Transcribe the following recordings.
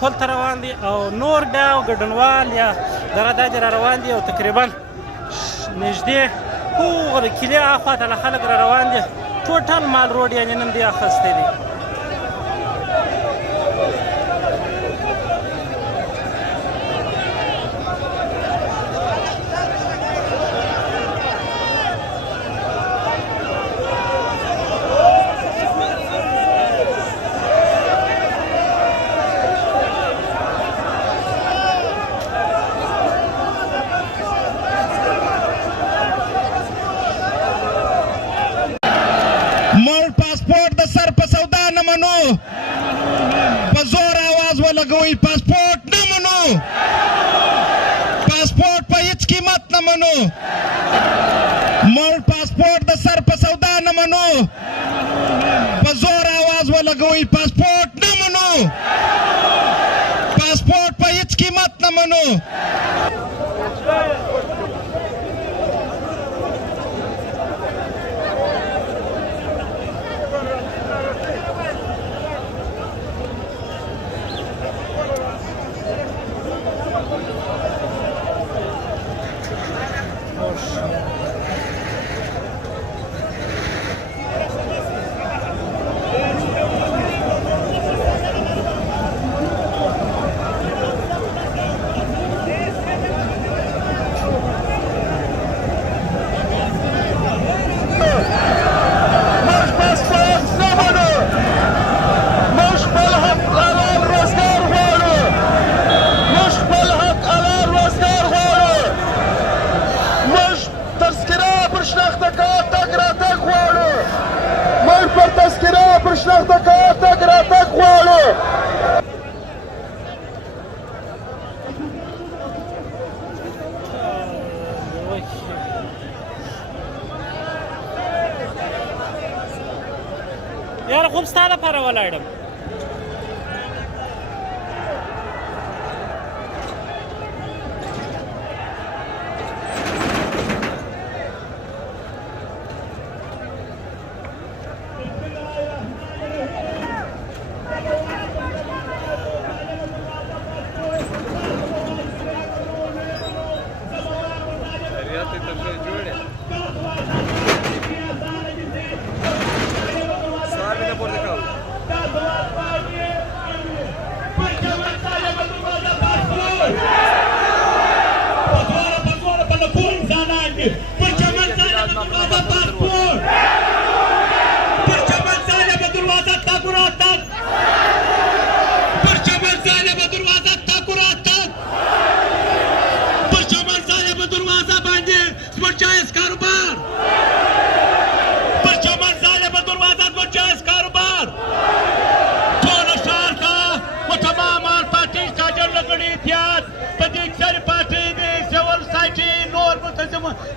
پل ته روان دي او نور بیا ګډونوال یا دغه دا دي را روان دي او تقریبا نږدې هغه د کلي اخوا ته خلک را روان دي. ټوټل مال روډ یعنې نن دې اخیستی دی. لګوي پاسپورت نه منو، پاسپورت په هیڅ قیمت نه منو، مړ پاسپورت د سر په سودا نه منو، په زور आवाज ولګوي پاسپورت نه منو، پاسپورت په هیڅ قیمت نه منو. یاره خوب ستا دپاره ولاړم.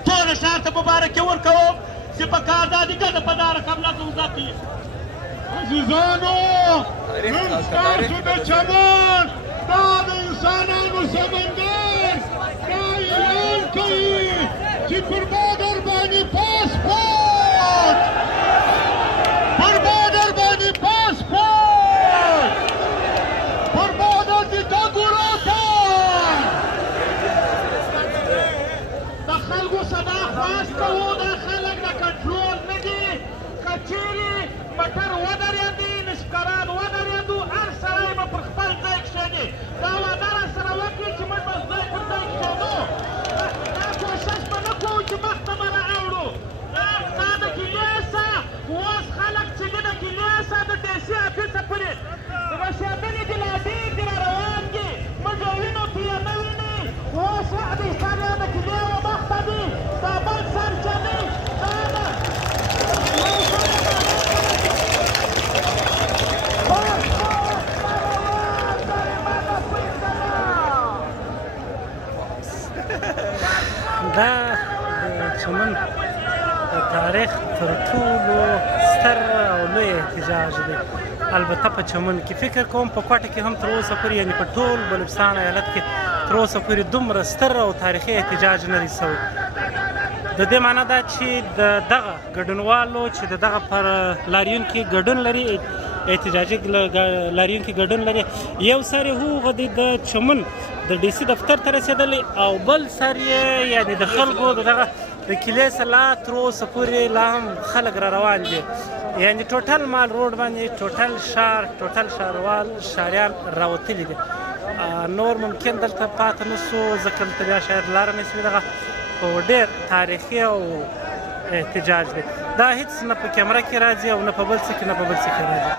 ټوله ښار ته مبارکي ورکوم چې په کار دا دي ګټه په دا رقم لازم زده کړي. عزیزانو نن ستاسو د چمن دا د انسانانو سمندر دا اعلان کوي چې پر بادر باندې پاسپورت، پر بادر باندې پاسپورت، پر بادر د تګ راتګ د خلکو صدا خواست کوو. دا خلک د کنټرول نه دي. که چیرې موټر ودرېدي، نسکران ودرېدو، هر سړی به پر خپل ځای کښېني. دا وعده راسره وکړي چې موږ به ځای پر ځای کښېنو. دا کوشش به نه کوو چې مخته به راوړو. دا د کلیسا اوس خلک چې دي د کلیسا د دیسي افیسه پورې رسېدلي دي، لا ډېر دي را روان دي. موږ یې وینو چې یې نه ویني. اوس وخت د ایسانیانو د کلي و مخته دي. دا بل سرچینې دا ده دا د چمن د تاریخ تر ټولو ستر او لوی احتجاج دی. البته په چمن کې فکر کوم په کوټه کې هم تر اوسه پورې، یعنې په ټول بلوچستان ایالت کې تر اوسه پورې دومره ستر او تاریخي احتجاج نه دی سوی. د دې معنا دا چې د دغه ګډونوالو چې د دغه پر لاریون کې ګډون لري احتجاجي لاریونکي ګډون لري. یو سر یې هغه د چمن د ډي سي دفتر ته رسېدلی او بل سر یې یعنې د خلکو دغه د کلي څخه تر اوسه پورې لا هم خلک را روان دي. یعنې ټوټل مال روډ باندې ټوټل ښار ټوټل ښاریان راوتلي دي. نور ممکن دلته پاتې نه سو ځکه دلته بیا شاید لاره نه شي. دغه خو ډېر تاریخي او احتجاج دی. دا هېڅ نه په کیمره کې راځي او نه په بل څه کې نه په بل څه کې راځي.